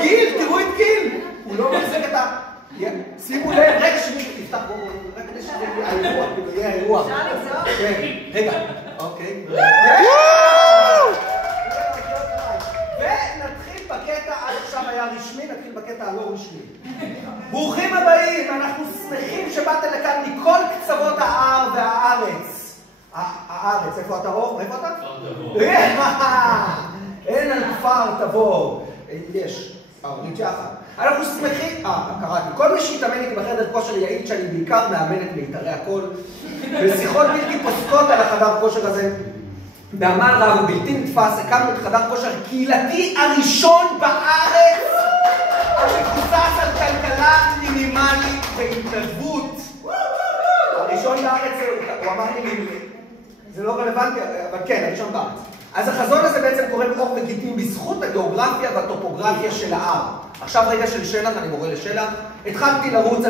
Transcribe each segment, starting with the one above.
גיל, תראו את גיל! הוא לא מחזיק את ה... שימו לב, רגע שני, תפתח בואו, רק כדי שזה האירוע, יהיה האירוע. אפשר לגזור? כן, רגע, אוקיי. ונתחיל בקטע, עד עכשיו היה רשמי, נתחיל בקטע הלא רשמי. ברוכים הבאים, אנחנו שמחים שבאתם לכאן מכל קצוות ההר והארץ. הארץ, איפה אתה רוב? איפה אתה? כפר תבור. אין על כפר תבור. יש, נתשחר. אנחנו שמחים, קראתי, כל מי שהתאמן איתי בחדר כושר יעיד שאני בעיקר מאמנת מיתרי הכל. בשיחות בלתי פוסקות על החדר כושר הזה, בעמל רב ובלתי נתפס, הקמנו את חדר כושר הקהילתי הראשון בארץ, המבוסס על כלכלה מינימלית והתנדבות. הראשון בארץ, הוא אמר לי, זה לא רלוונטי, אבל כן, הראשון בארץ. אז החזון הזה בעצם קורא באור וגיטים בזכות הגיאוגרפיה והטופוגרפיה של ההר. עכשיו רגע של שלח, אני מורה לשלח. התחלתי לרוץ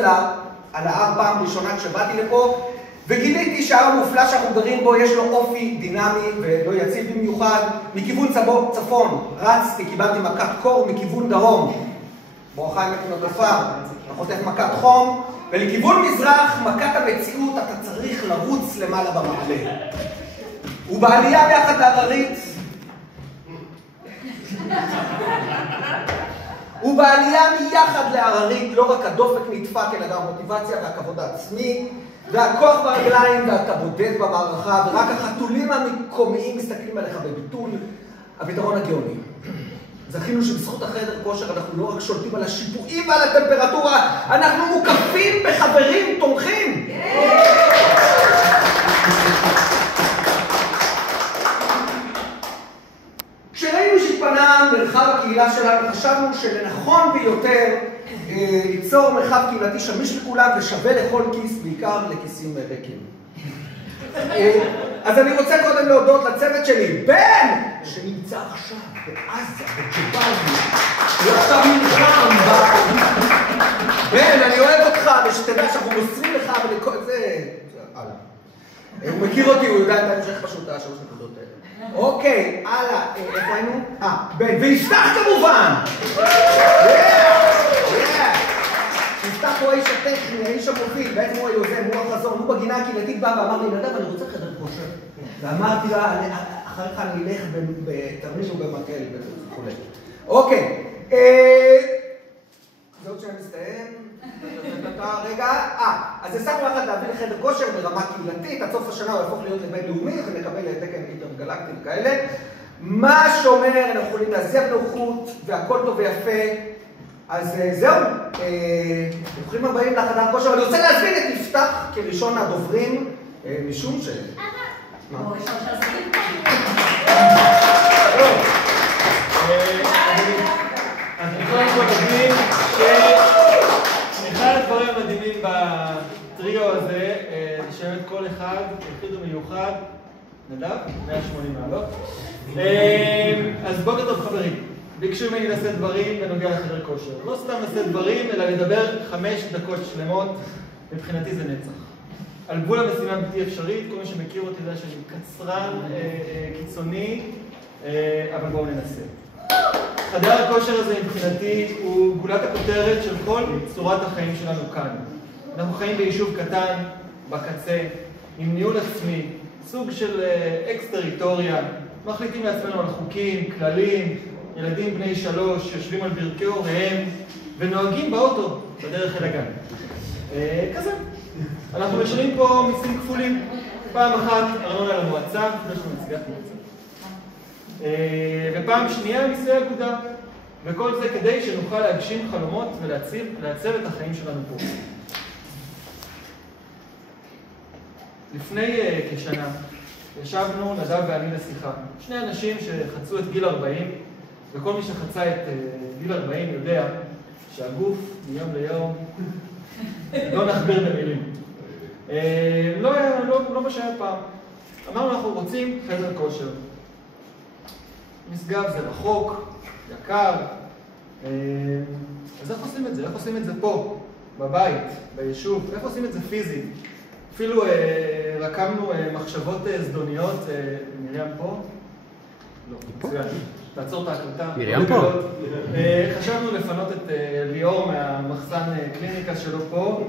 על ההר פעם ראשונה כשבאתי לפה, וגיליתי שההר המופלא שאנחנו גרים בו יש לו אופי דינמי ולא יציב במיוחד. מכיוון צפון רצתי, קיבלתי מכת קור, מכיוון דרום בורחה עם מקינות גפר, חוטף מכת חום, ולכיוון מזרח מכת המציאות, אתה צריך לרוץ למעלה במעלה. ובעלייה ביחד להררית, ובעלייה מיחד להררית, לא רק הדופק נדפק, אלא גם המוטיבציה והכבוד העצמי, והכוח ברגליים, ואתה בודד במערכה, ורק החתולים המקומיים מסתכלים עליך בביטול. הפתרון הגאוני. זכינו שבזכות החדר כושר אנחנו לא רק שולטים על השיפועים ועל הטמפרטורה, אנחנו מוקפים בחברים תומכים. כשראינו שהתפנה מרחב הקהילה שלנו, חשבנו שלנכון ביותר ליצור מרחב קהילתי שמיש לכולם ושווה לכל כיס, בעיקר לכיסים ריקים. אז אני רוצה קודם להודות לצוות שלי, בן, שנמצא עכשיו בעזה, בג'באליה, ועכשיו נלחם בן, אני אוהב אותך, ושתדע שאנחנו מוסרים לך ולכל זה, הלאה. הוא מכיר אותי, הוא יודע את ההמשך פשוט, השלוש נקודות האלה. אוקיי, הלאה, איפה היינו? בן, ויפתח כמובן! יפתח הוא האיש הטכני, האיש המוביל, בעצם הוא היוזם, הוא החזון, הוא בגינה הקהילתית בא ואמר לי, נדב, אני רוצה חדר כושר. ואמרתי לה, אחריך אני אלך בתרמיש ובמקל וכו'. אוקיי, זאת שאני מסתיים. רגע, אז הספנו יחד להביא לחדר כושר ברמה קהילתית, עד סוף השנה הוא יהפוך להיות לבינלאומי, ונקבל תקן היפרגלקטי וכאלה. מה שאומר, אנחנו יכולים להזיע בנוחות, והכל טוב ויפה. אז זהו, ברוכים הבאים לחדר כושר, אני רוצה להזמין את יפתח כראשון הדוברים, משום ש... אני קודם כל אגיד שאחד הדברים המדהימים בטריו הזה, לשבת כל אחד, יחיד ומיוחד, נדב, 180 מעלות. אז בוקר טוב חברים. ביקשו ממני לשאת דברים בנוגע לחדר כושר. לא סתם לשאת דברים, אלא לדבר 5 דקות שלמות, מבחינתי זה נצח. על גבול המשימה בלתי אפשרית, כל מי שמכיר אותי יודע שאני קצרן קיצוני, אבל בואו ננסה. חדר הכושר הזה מבחינתי הוא גולת הכותרת של כל צורת החיים שלנו כאן. אנחנו חיים ביישוב קטן, בקצה, עם ניהול עצמי, סוג של אקס-טריטוריה, מחליטים לעצמנו על חוקים, כללים, ילדים בני 3 יושבים על ברכי הוריהם ונוהגים באוטו בדרך אל הגן. כזה. אנחנו משלמים פה מיסים כפולים. פעם אחת ארנונה למועצה, יש לנו נציגת מועצה. ופעם שנייה מיסי אגודה. וכל זה כדי שנוכל להגשים חלומות ולעצב את החיים שלנו פה. לפני כשנה ישבנו נדב ואני לשיחה. 2 אנשים שחצו את גיל 40, וכל מי שחצה את גיל 40 יודע שהגוף מיום ליום לא נחבר במילים. לא מה שהיה פעם. אמרנו אנחנו רוצים חדר כושר. משגב זה רחוק, יקר. אז איך עושים את זה? איך עושים את זה פה, בבית, ביישוב? איך עושים את זה פיזית? אפילו רקמנו מחשבות זדוניות, מרים פה. לא, מצוין. תעצור את ההקלטה. מרים פה. חשבנו לפנות את ליאור מהמחסן קליניקה שלו פה,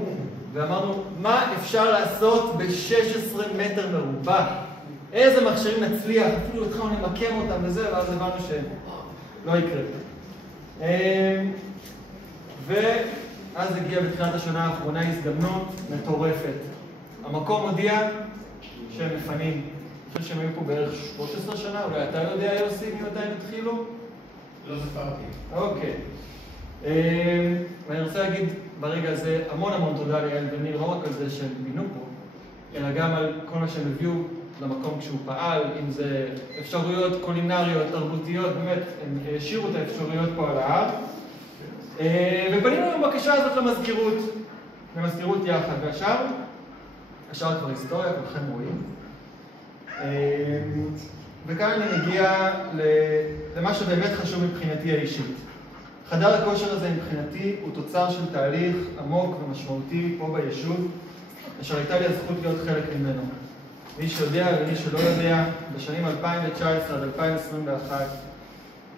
ואמרנו, מה אפשר לעשות ב-16 מטר מרובע? איזה מכשירים נצליח, אפילו התחלנו למקם אותם וזה, ואז הבנו שלא יקרה. ואז הגיעה בתחילת השנה האחרונה הזדמנות מטורפת. המקום הודיע שהם מפנים. אני חושב שהם היו פה בערך 13 שנה, אולי אתה יודע, יוסי, מתי הם התחילו? לא ספרתי. אוקיי. ואני רוצה להגיד ברגע הזה המון תודה ליעל וניר, לא רק על זה שהם בינו פה, אלא גם על כל מה שהם הביאו למקום כשהוא פעל, אם זה אפשרויות קולינריות, תרבותיות, באמת, הם השאירו את האפשרויות פה על ההר. ופנינו עם הבקשה הזאת למזכירות יחד, והשאר כבר היסטוריה, כולכם רואים. וכאן אני מגיע למה שבאמת חשוב מבחינתי האישית. חדר הכושר הזה מבחינתי הוא תוצר של תהליך עמוק ומשמעותי פה ביישוב, אשר הייתה לי הזכות להיות חלק ממנו. מי שיודע ומי שלא יודע, בשנים 2019 עד 2021,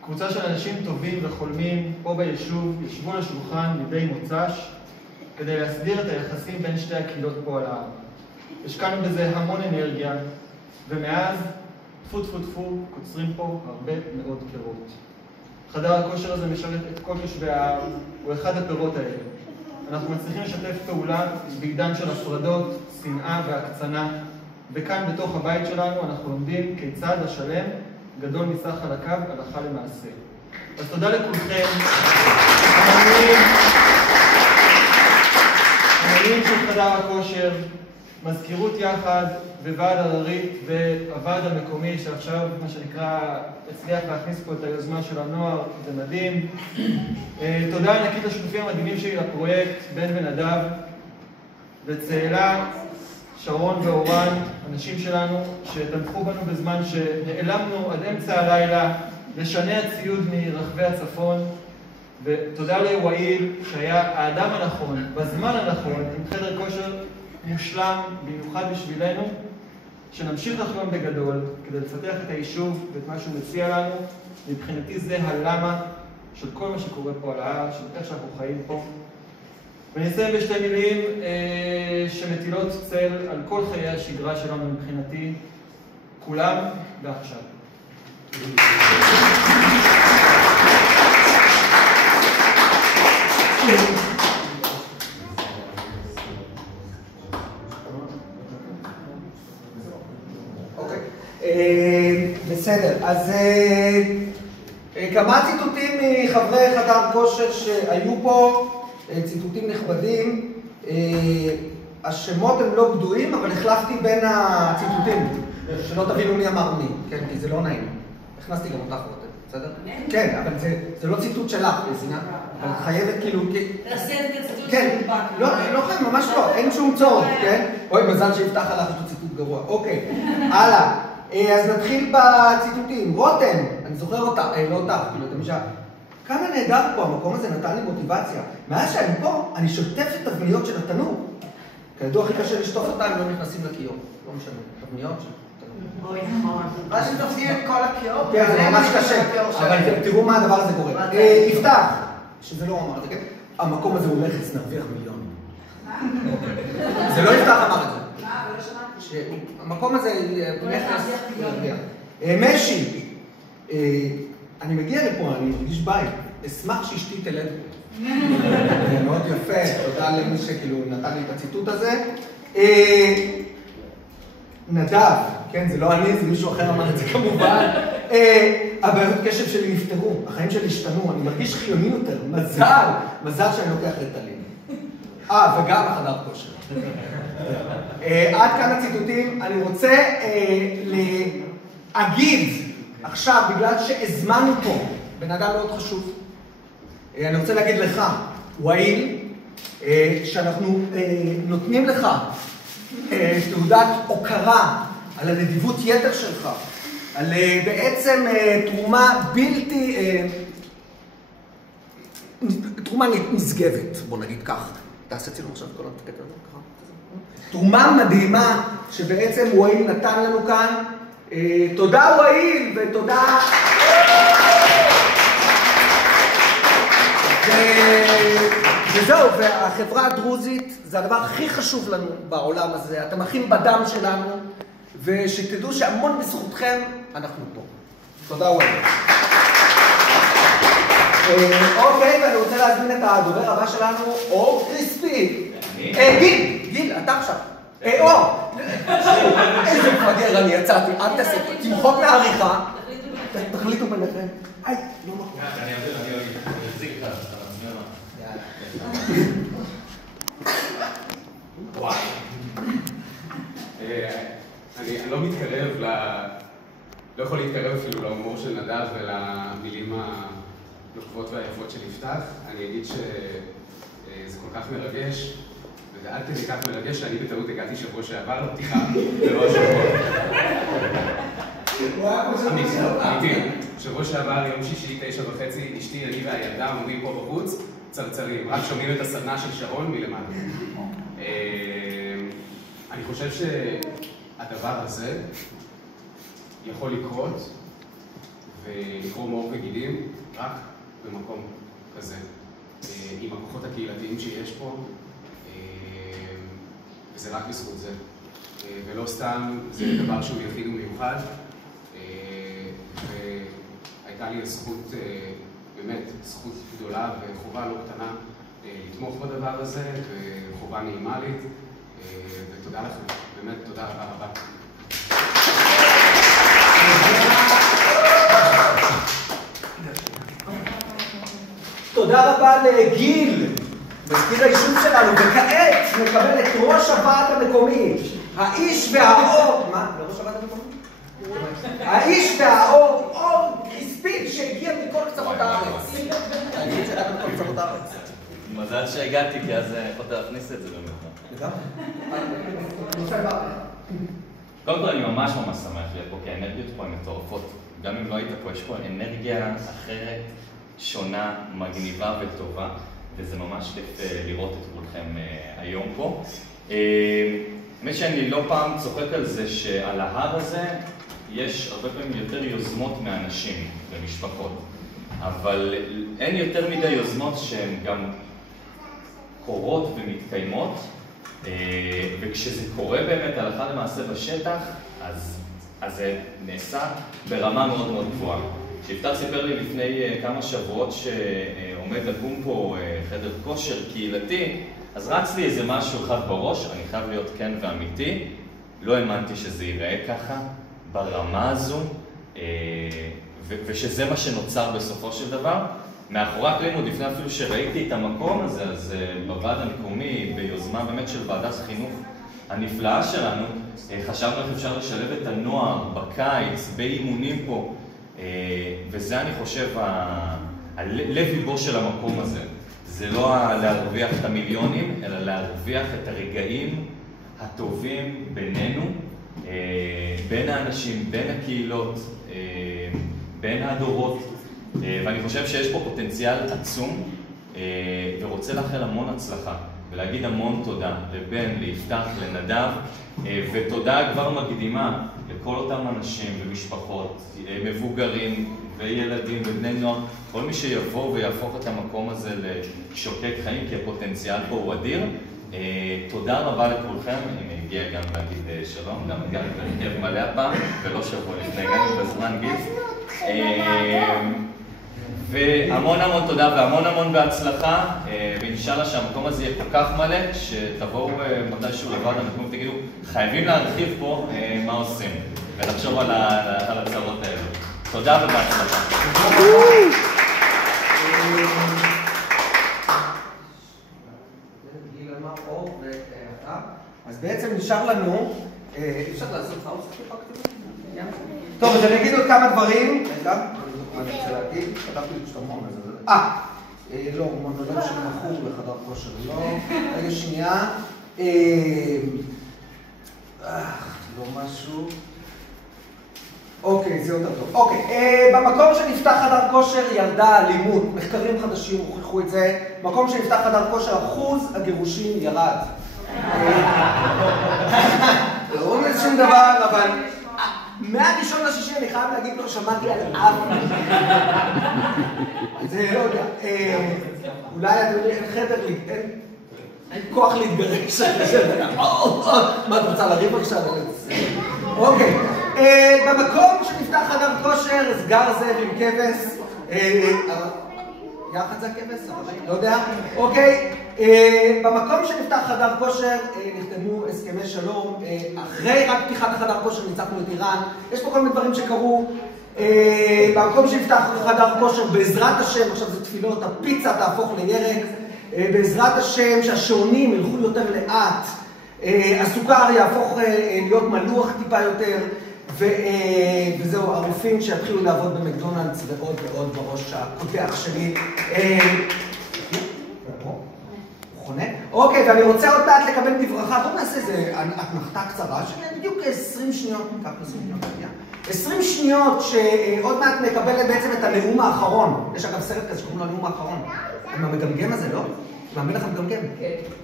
קבוצה של אנשים טובים וחולמים פה ביישוב ישבו על השולחן מדי מוצ"ש כדי להסדיר את היחסים בין שתי הקהילות פה על ההר. השקענו בזה המון אנרגיה, ומאז, טפו טפו טפו, קוצרים פה הרבה מאוד פירות. חדר הכושר הזה משרת את כל תושבי ההר, הוא אחד הפירות האלה. אנחנו מצליחים לשתף פעולה בעידן של הפרדות, שנאה והקצנה, וכאן בתוך הבית שלנו אנחנו לומדים כיצד השלם גדול מסך חלקיו הלכה למעשה. אז תודה לכולכם. המנהלים של חדר הכושר, מזכירות יחד וועד הררית והוועד המקומי שעכשיו מה שנקרא הצליח להכניס פה את היוזמה של הנוער, זה מדהים. תודה ענקית לשותפים המדהימים שלי לפרויקט, בן ונדב וצאלה, שרון ואורן, אנשים שלנו שתמכו בנו בזמן שנעלמנו עד אמצע הלילה לשני הציוד מרחבי הצפון. ותודה לוואיל שהיה האדם הנכון, בזמן הנכון, עם חדר כושר מושלם, במיוחד בשבילנו, שנמשיך לחלום בגדול כדי לפתח את היישוב ואת מה שהוא מציע לנו. מבחינתי זה הלמה של כל מה שקורה פה על ההר, של איך שאנחנו חיים פה. ואני אסיים בשתי מילים שמטילות צל על כל חיי השגרה שלנו מבחינתי, כולם ועכשיו. אוקיי, בסדר. אז כמה ציטוטים מחברי חדר כושר שהיו פה, ציטוטים נכבדים. השמות הם לא בדויים, אבל החלפתי בין הציטוטים, שלא תבינו מי אמר מי, כן, כי זה לא נעים. הכנסתי גם אותך רותם, בסדר? כן, אבל זה לא ציטוט שלך, זינה. אבל חייבת כאילו... תעשה את הציטוט כן, לא חייב, ממש לא, אין שום צורך, כן? אוי, מזל שיפתח עליך את הציטוט גרוע. אוקיי, הלאה. אז נתחיל בציטוטים. רותם, אני זוכר אותה, לא אותך, כאילו, אתה משעה. כמה נהדר פה, המקום הזה נתן לי מוטיבציה. מאז שאני פה, אני שוטף את תבניות של התנור. כידוע, הכי קשה לשטוף אותה, הם לא נכנסים לכיור. לא משנה, תבניות של תנור. אוי, נכון. מה שתופסים את כל הכיור? כן, זה ממש קשה, אבל תראו מה הדבר הזה גורם. יפתח, שזה לא אמר את זה, כן? המקום הזה הוא נכס, נרוויח מיליון. זה לא יפתח אמר את זה. המקום הזה הוא נכס, נרוויח. משי, אני מגיע לפה, אני מרגיש בית. אשמח שאשתי תלד פה. מאוד יפה, תודה למי שכאילו נתן לי את הציטוט הזה. נדב, כן, זה לא אני, זה מישהו אחר אמר את זה כמובן. הבעיות קשב שלי נפתרו, החיים שלי השתנו, אני מרגיש חיוני יותר, מזל שאני לוקח ריטלין. וגם החדר כושר. עד כאן הציטוטים, אני רוצה להגיד עכשיו, בגלל שהזמנו פה, בן אדם מאוד חשוב, אני רוצה להגיד לך, וואיל, שאנחנו נותנים לך תעודת הוקרה על הנדיבות יתר שלך, על בעצם תרומה נשגבת, בוא נגיד כך. תעשה צילום עכשיו כל הקטע הזה ככה. תרומה מדהימה שבעצם וואיל נתן לנו כאן, תודה וואיל, ותודה... וזהו, והחברה הדרוזית זה הדבר הכי חשוב לנו בעולם הזה. אתם אחים בדם שלנו, ושתדעו שהמון בזכותכם אנחנו פה. תודה וואי. אוקיי, ואני רוצה להזמין את הדובר הבא שלנו, אור קריספי. גיל, אתה עכשיו. אור. איזה מפגר אני יצאתי, אל תעשה, תמחוק מהעריכה. תחליטו ביניכם. היי, לא נכון. אני אחזיק לך. וואי. אני לא מתקרב, לא יכול להתקרב אפילו להומור של נדב ולמילים הנוקבות והיפות של יפתח. אני אגיד שזה כל כך מרגש, וזה עד כדי כך מרגש שאני בטעות הגעתי שבוע שעבר לפתיחה, ולא השבוע. אמיתי, שבוע שעבר, יום שישי, 9:30, אשתי, אני והילדה עומדים פה בחוץ, צרצרים, רק שומעים את הסדנה של שרון מלמעלה. אני חושב שהדבר הזה יכול לקרות ולקרוא מאור וגידים רק במקום כזה, עם הכוחות הקהילתיים שיש פה, וזה רק בזכות זה. ולא סתם, זה דבר שהוא יחיד ומיוחד, והייתה לי הזכות, באמת, זכות גדולה וחובה לא קטנה לתמוך בדבר הזה, וחובה נעימה לי, ותודה לכם, באמת תודה רבה. תודה רבה לגיל, מזכיר היישוב שלנו, וכעת נקבל את ראש הוועד המקומי, האיש והאור, מה? לא ראש הוועד המקומי? האיש והאור, אור קריספין שהגיע מכל קצוות הארץ. אני רוצה להגיד מכל קצוות הארץ. מזל שהגעתי, כי אז יכולת להכניס את זה במקום. קודם כל אני ממש שמח להיות פה, כי האנרגיות פה הן מטורפות. גם אם לא היית פה, יש פה אנרגיה אחרת, שונה, מגניבה וטובה, וזה ממש כיף לראות את כולכם היום פה. האמת שאני לא פעם צוחק על זה שעל ההר הזה יש הרבה פעמים יותר יוזמות מאנשים ומשפחות, אבל אין יותר מדי יוזמות שהן גם קורות ומתקיימות, וכשזה קורה באמת הלכה למעשה בשטח, אז זה נעשה ברמה מאוד מאוד גבוהה. שיפתח סיפר לי לפני כמה שבועות שעומד לקום פה חדר כושר קהילתי, אז רץ לי איזה משהו אחד בראש, אני חייב להיות כן ואמיתי, לא האמנתי שזה ייראה ככה, ברמה הזו, ושזה מה שנוצר בסופו של דבר. מאחורי הקלעים עוד לפני אפילו שראיתי את המקום הזה, אז בוועד המקומי, ביוזמה באמת של ועדת חינוך הנפלאה שלנו, חשבנו איך אפשר לשלב את הנוער בקיץ, באימונים פה, וזה אני חושב הלב ליבו של המקום הזה. זה לא להרוויח את המיליונים, אלא להרוויח את הרגעים הטובים בינינו, בין האנשים, בין הקהילות, בין הדורות. ואני חושב שיש פה פוטנציאל עצום, ורוצה לאחל המון הצלחה, ולהגיד המון תודה לבן, ליפתח, לנדב, ותודה כבר מקדימה לכל אותם אנשים ומשפחות, מבוגרים וילדים ובני נוער, כל מי שיבוא ויהפוך את המקום הזה לשוקק חיים, כי הפוטנציאל פה הוא אדיר. תודה רבה לכולכם, אני מגיע גם להגיד שלום, גם הגעתי ברכב מלא הפעם, ולא שבוע לפני, הגעתי בזמן גיל. והמון המון תודה והמון המון בהצלחה, ואינשאללה שהמקום הזה יהיה כל כך מלא, שתבואו מתישהו לבד המקום ותגידו, חייבים להרחיב פה מה עושים, ולחשוב על הצעות האלו. תודה ובהצלחה. גיל אמר אור ואתה, אז בעצם נשאר לנו, אפשר לעשות פאוס טיפה קטנה? טוב, אז אני אגיד עוד כמה דברים. רגע, אני רוצה להגיד, כתבתי את שתמון הזה. לא, מונולוג של בחור בחדר כושר, לא. רגע, שנייה. לא משהו. אוקיי, זה יותר טוב. אוקיי, במקום שנפתח חדר כושר ירדה אלימות, מחקרים חדשים הוכיחו את זה. במקום שנפתח חדר כושר, אחוז הגירושים ירד. לא אומרים שום דבר, אבל מהראשון לשישי אני חייב להגיד לו, שמעתי על אף. זה לא יודע. אולי אין חדר, אין כוח להתגרש. מה, אתה רוצה לריב עכשיו? אוקיי. במקום שנפתח חדר כושר, גר זאב עם כבש. יחד זה הכבש? לא יודע. אוקיי. במקום שנפתח חדר כושר, נחתמו הסכמי שלום. אחרי רק פתיחת החדר כושר ניצחנו את איראן. יש פה כל מיני דברים שקרו. במקום שנפתח חדר כושר, בעזרת השם, עכשיו זה תפילות, הפיצה תהפוך לירק. בעזרת השם שהשעונים ילכו יותר לאט. הסוכר יהפוך להיות מלוח טיפה יותר. וזהו, הרופאים שיתחילו לעבוד במקדונלדס ועוד ועוד בראש הקודח שלי. הוא חונה? אוקיי, ואני רוצה עוד מעט לקבל בברכה. בואו נעשה איזה אתנחתה קצרה, שבדיוק 20 שניות, ניקח 20 שניות, 20 שניות שעוד מעט נקבל בעצם את הנאום האחרון. יש אגב סרט כזה שקוראים לו הנאום האחרון. עם המגמגם הזה, לא? עם המלך המגמגם.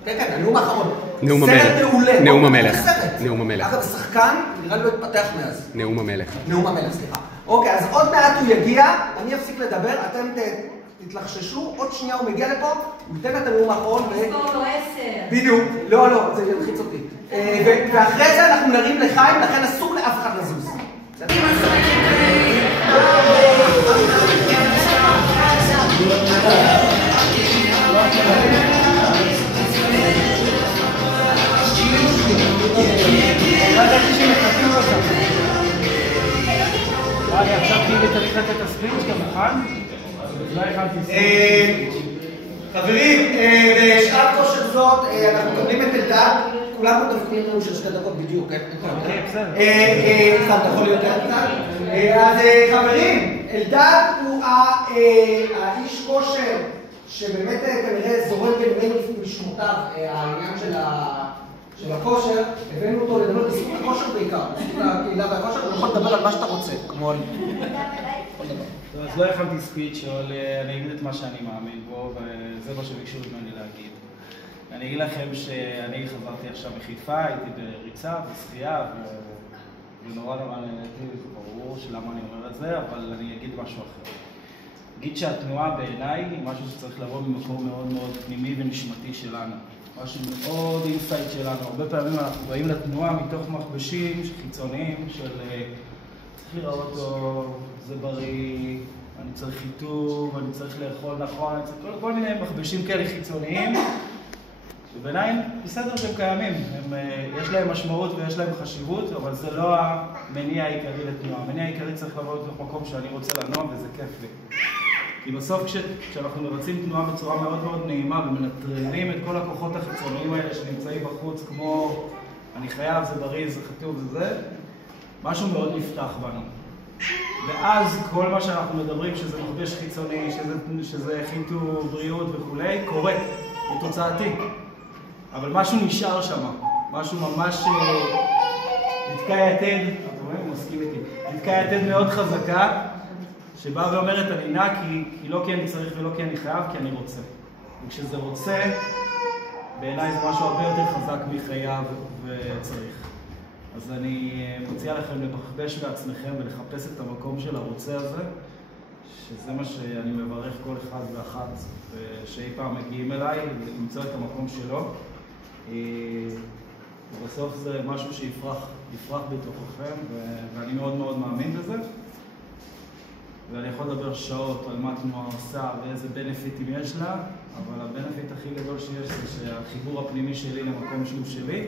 כן, הנאום האחרון. נאום המלך. סרט מעולה. נאום המלך. נאום המלך. אגב, השחקן נראה לי לא התפתח מאז. נאום המלך. נאום המלך, סליחה. אוקיי, אז עוד מעט הוא יגיע, אני אפסיק לדבר, אתם תתלחששו, עוד שנייה הוא מגיע לפה, הוא ייתן את הנאום האחרון ו... תזכור לו 10. בדיוק. לא, זה ילחיץ אותי. ואחרי זה אנחנו נרים לחיים, לכן אסור לאף אחד לזוז. אני עכשיו כאילו צריך לתת את הספיץ', אתה מוכן? לא הכנתי ספיץ'. חברים, בשעת כושר זאת אנחנו מקבלים את אלדד, כולם פה דווקאים לנו של 2 דקות בדיוק, כן? אוקיי, בסדר. אתה יכול להיות קצת? אז חברים, אלדד הוא האיש כושר שבאמת כנראה זורק בין משמותיו העניין של הכושר, הבאנו אותו לדבר בזכות הכושר בעיקר, בזכות הקהילה והכושר, הוא יכול לדבר על מה שאתה רוצה, כמו על כל דבר. אז לא הכנתי ספיץ', אבל אני אגיד את מה שאני מאמין בו, וזה מה שביקשו ממני להגיד. אני אגיד לכם שאני חזרתי עכשיו מחיפה, הייתי בריצה, בשחייה, ונורא נהניתי, ברור שלמה אני אומר את זה, אבל אני אגיד משהו אחר. אגיד שהתנועה בעיניי היא משהו שצריך לבוא ממקום מאוד מאוד פנימי ונשמתי שלנו. משהו מאוד אינסייט שלנו. הרבה פעמים אנחנו באים לתנועה מתוך מחבשים חיצוניים של צריך לראות אותו, זה בריא, אני צריך חיתוב, אני צריך לאכול נכון, אני צריך כל מיני מחבשים כאלה חיצוניים שבעיניי בסדר שהם קיימים, יש להם משמעות ויש להם חשיבות, אבל זה לא המניע העיקרי לתנועה. המניע העיקרי צריך לבוא לתוך מקום שאני רוצה לנוע וזה כיף לי. כי בסוף כשאנחנו מבצעים תנועה בצורה מאוד מאוד נעימה ומנטרלים את כל הכוחות החיצוניים האלה שנמצאים בחוץ, כמו אני חייב, זה בריא, זה חטוב, זה, משהו מאוד נפתח בנו. ואז כל מה שאנחנו מדברים, שזה מחבש חיצוני, שזה חיטוב, בריאות וכולי, קורה, הוא תוצאתי. אבל משהו נשאר שם, משהו ממש נתקע יתד, אתם רואים? הוא מסכים איתי. נתקע יתד מאוד חזקה, שבאה ואומרת אני נע לא כי אני צריך ולא כי אני חייב, כי אני רוצה. וכשזה רוצה, בעיניי זה משהו הרבה יותר חזק מחייב וצריך. אז אני מציע לכם לבחבש בעצמכם ולחפש את המקום של הרוצה הזה, שזה מה שאני מברך כל אחד ואחת שאי פעם מגיעים אליי, למצוא את המקום שלו. ובסוף זה משהו שיפרח בתוככם, ואני מאוד מאוד מאמין בזה. ואני יכול לדבר שעות על מה תנועה עושה ואיזה בנפיטים יש לה, אבל הבנפיט הכי גדול שיש זה שהחיבור הפנימי שלי למקום שהוא שלי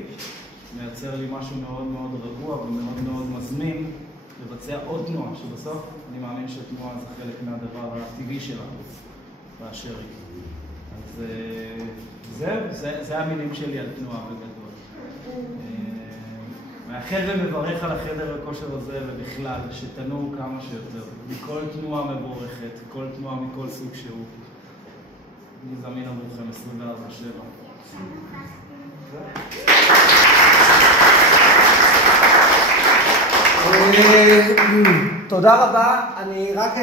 מייצר לי משהו מאוד מאוד רגוע ומאוד מאוד מזמין לבצע עוד תנועה, שבסוף אני מאמין שתנועה זה חלק מהדבר הטבעי שלנו באשר היא. אז זה המילים שלי על תנועה בגדול. מאחל ומברך על החדר הכושר הזה ובכלל, שתנועו כמה שיותר. מכל תנועה מבורכת, כל תנועה מכל סוג שהוא. אני זמין עבורכם 24/7. תודה רבה. אני רק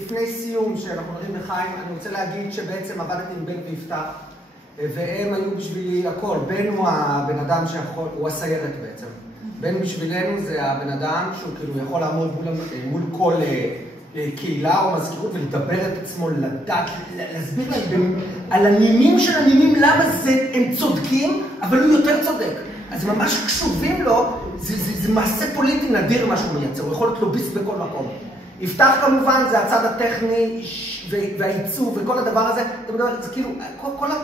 לפני סיום, שאנחנו נראים לחיים, אני רוצה להגיד שבעצם עבדתי עם בן ויפתח, והם היו בשבילי הכל. בן הוא הבן אדם שיכול, הוא הסיירת בעצם. בן בשבילנו זה הבן אדם שהוא כאילו יכול לעמוד מול כל קהילה או מזכירות ולדבר את עצמו, לדעת, להסביר להם על הנימים של הנימים, למה הם צודקים, אבל הוא יותר צודק. אז ממש קשובים לו, זה מעשה פוליטי נדיר מה שהוא מייצר, הוא יכול להיות לוביסט בכל מקום. יפתח כמובן, זה הצד הטכני והעיצוב וכל הדבר הזה, זה כאילו,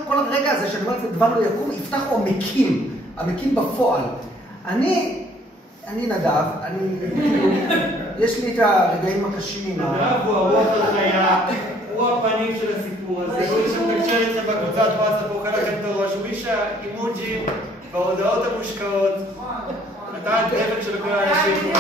כל הרגע הזה שאני אומרת, דבר לא יקום, יפתח הוא המקים בפועל. אני נדב, יש לי את הרגעים הקשים. נדב הוא הרוח החיה, הוא הפנים של הסיפור הזה, הוא שמתקשר אתכם בקבוצת וואטסאפ, הוא קלע לכם את הראש, הוא איש האימוג'ים וההודעות המושקעות. אתה הדבק של כל האנשים.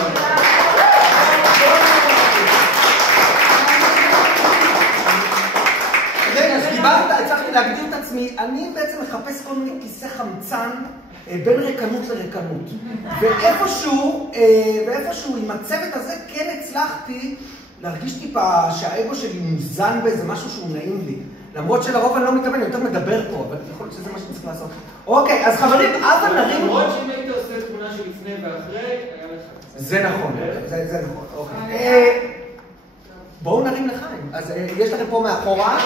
רגע, אז דיברת, הצלחתי להגדיר את עצמי, אני בעצם מחפש כל מיני כיסא חמצן בין רקנות לרקנות. ואיפשהו עם הצוות הזה כן הצלחתי להרגיש טיפה שהאגו שלי מוזן באיזה משהו שהוא נעים לי. למרות שלרוב אני לא מתאמן, אני יותר מדבר פה, אבל יכול להיות שזה מה שצריך לעשות. אוקיי, אז חברים, אבא נרים... למרות שאם היית עושה תמונה של לפני ואחרי, היה לך... זה נכון, זה נכון, אוקיי. בואו נרים לחיים. אז יש לכם פה מאחורה.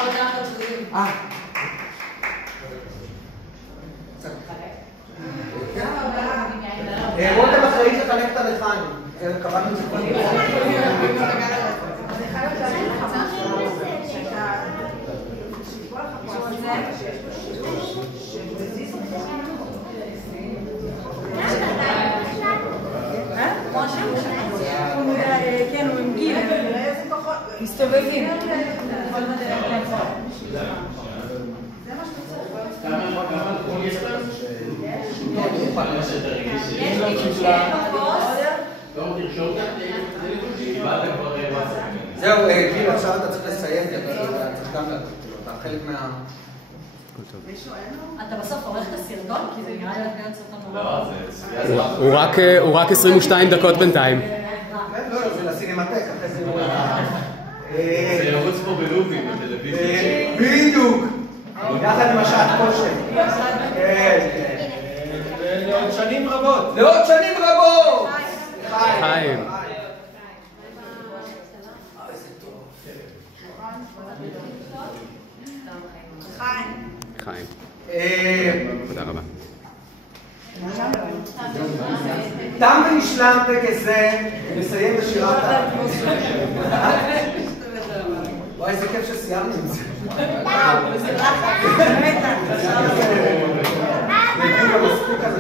רותם אחראית לחלק את הלחיים. קבענו את זה כל כן, הוא עם גיל. מסתובבים. זהו, גיל, עכשיו אתה צריך לסיים, אתה צריך גם להגיד, אתה חלק מה... אתה בסוף עורך את הסרטון? כי זה נראה לי להיות סרטון נורא. הוא רק 22 דקות בינתיים. לא, זה לסינמטק, אחרי זה נורא. זה ירוץ פה בלובים, בטלוויזיה. בדיוק! יחד עם השעת כושר. לעוד שנים רבות. לעוד שנים רבות! חיים. חיים. תודה רבה. תם ונשלם טקס זה, נסיים בשירת וואי, איזה כיף שסיימנו עם זה. זה